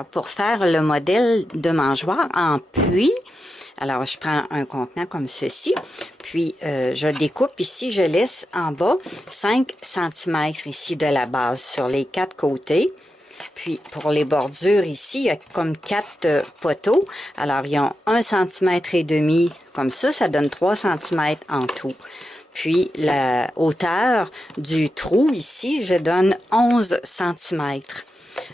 Alors, pour faire le modèle de mangeoire en puits, alors je prends un contenant comme ceci, puis je découpe ici, je laisse en bas 5 cm ici de la base sur les 4 côtés. Puis pour les bordures ici, il y a comme 4 poteaux. Alors ils ont 1,5 cm comme ça donne 3 cm en tout. Puis la hauteur du trou ici, je donne 11 cm.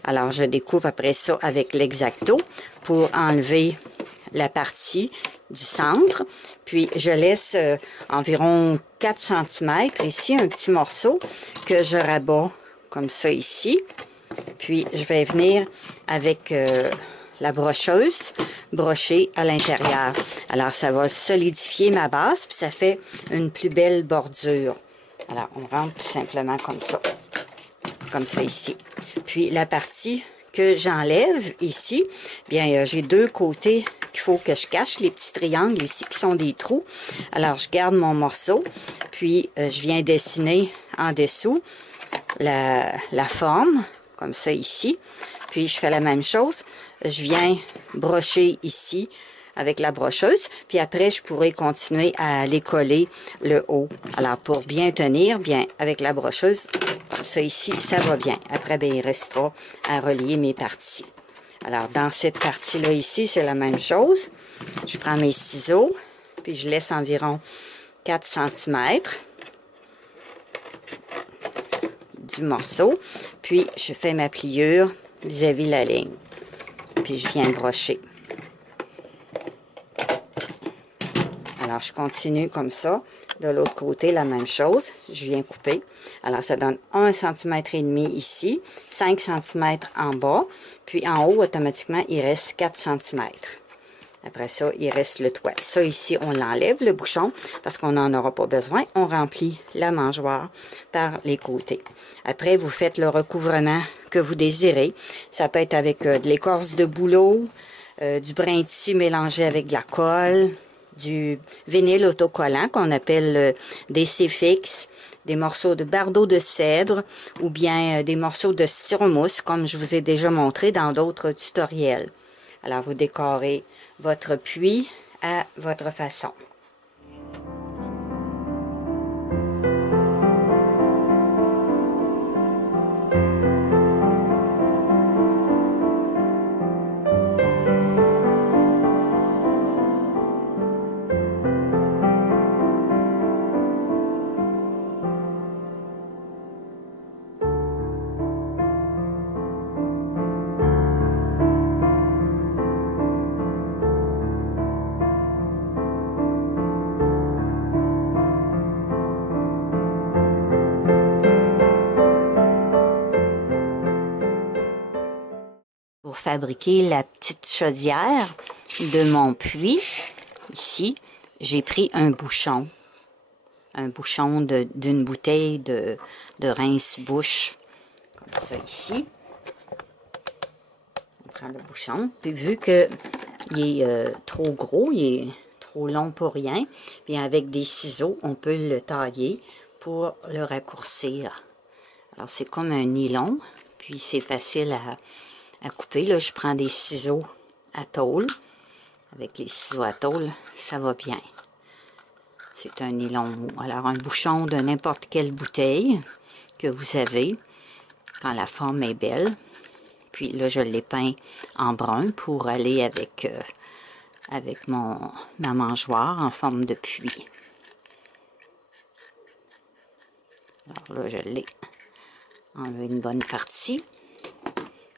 Alors je découpe après ça avec l'exacto pour enlever la partie du centre. Puis je laisse environ 4 cm ici, un petit morceau que je rabats comme ça ici. Puis je vais venir avec la brocheuse, brocher à l'intérieur. Alors ça va solidifier ma base, puis ça fait une plus belle bordure. Alors on rentre tout simplement comme ça ici. Puis la partie que j'enlève ici, bien j'ai 2 côtés qu'il faut que je cache, les petits triangles ici qui sont des trous. Alors je garde mon morceau, puis je viens dessiner en dessous la forme, comme ça ici. Puis je fais la même chose, je viens brocher ici avec la brocheuse, puis après je pourrai continuer à aller coller le haut. Alors pour bien tenir, bien avec la brocheuse, comme ça ici, ça va bien. Après, bien, il restera à relier mes parties. Alors dans cette partie-là ici, c'est la même chose. Je prends mes ciseaux, puis je laisse environ 4 cm du morceau, puis je fais ma pliure vis-à-vis la ligne, puis je viens brocher. Alors je continue comme ça, de l'autre côté la même chose, je viens couper. Alors ça donne 1,5 cm ici, 5 cm en bas, puis en haut automatiquement il reste 4 cm. Après ça, il reste le toit. Ça ici, on l'enlève, le bouchon, parce qu'on n'en aura pas besoin. On remplit la mangeoire par les côtés. Après, vous faites le recouvrement que vous désirez. Ça peut être avec de l'écorce de bouleau, du brin de scie mélangé avec de la colle, du vinyle autocollant qu'on appelle des C-Fix, des morceaux de bardeau de cèdre ou bien des morceaux de styromousse, comme je vous ai déjà montré dans d'autres tutoriels. Alors, vous décorez votre puits à votre façon. Pour fabriquer la petite chaudière de mon puits, ici, j'ai pris un bouchon d'une bouteille de rince-bouche, comme ça ici. On prend le bouchon, puis vu que il est trop gros, il est trop long pour rien, bien avec des ciseaux, on peut le tailler pour le raccourcir. Alors c'est comme un nylon, puis c'est facile à couper. Là, je prends des ciseaux à tôle. Avec les ciseaux à tôle, ça va bien. C'est un nylon mou. Alors, un bouchon de n'importe quelle bouteille que vous avez, quand la forme est belle. Puis là, je l'ai peint en brun pour aller avec ma mangeoire en forme de puits. Alors là, je l'ai enlevé une bonne partie.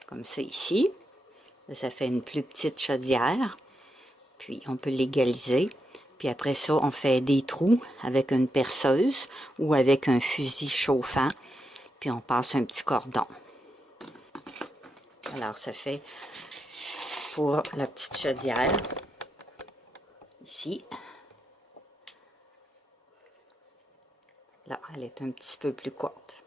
Comme ça ici. Ça fait une plus petite chaudière. Puis on peut l'égaliser. Puis après ça, on fait des trous avec une perceuse ou avec un fusil chauffant. Puis on passe un petit cordon. Alors ça fait pour la petite chaudière. Ici. Là, elle est un petit peu plus courte.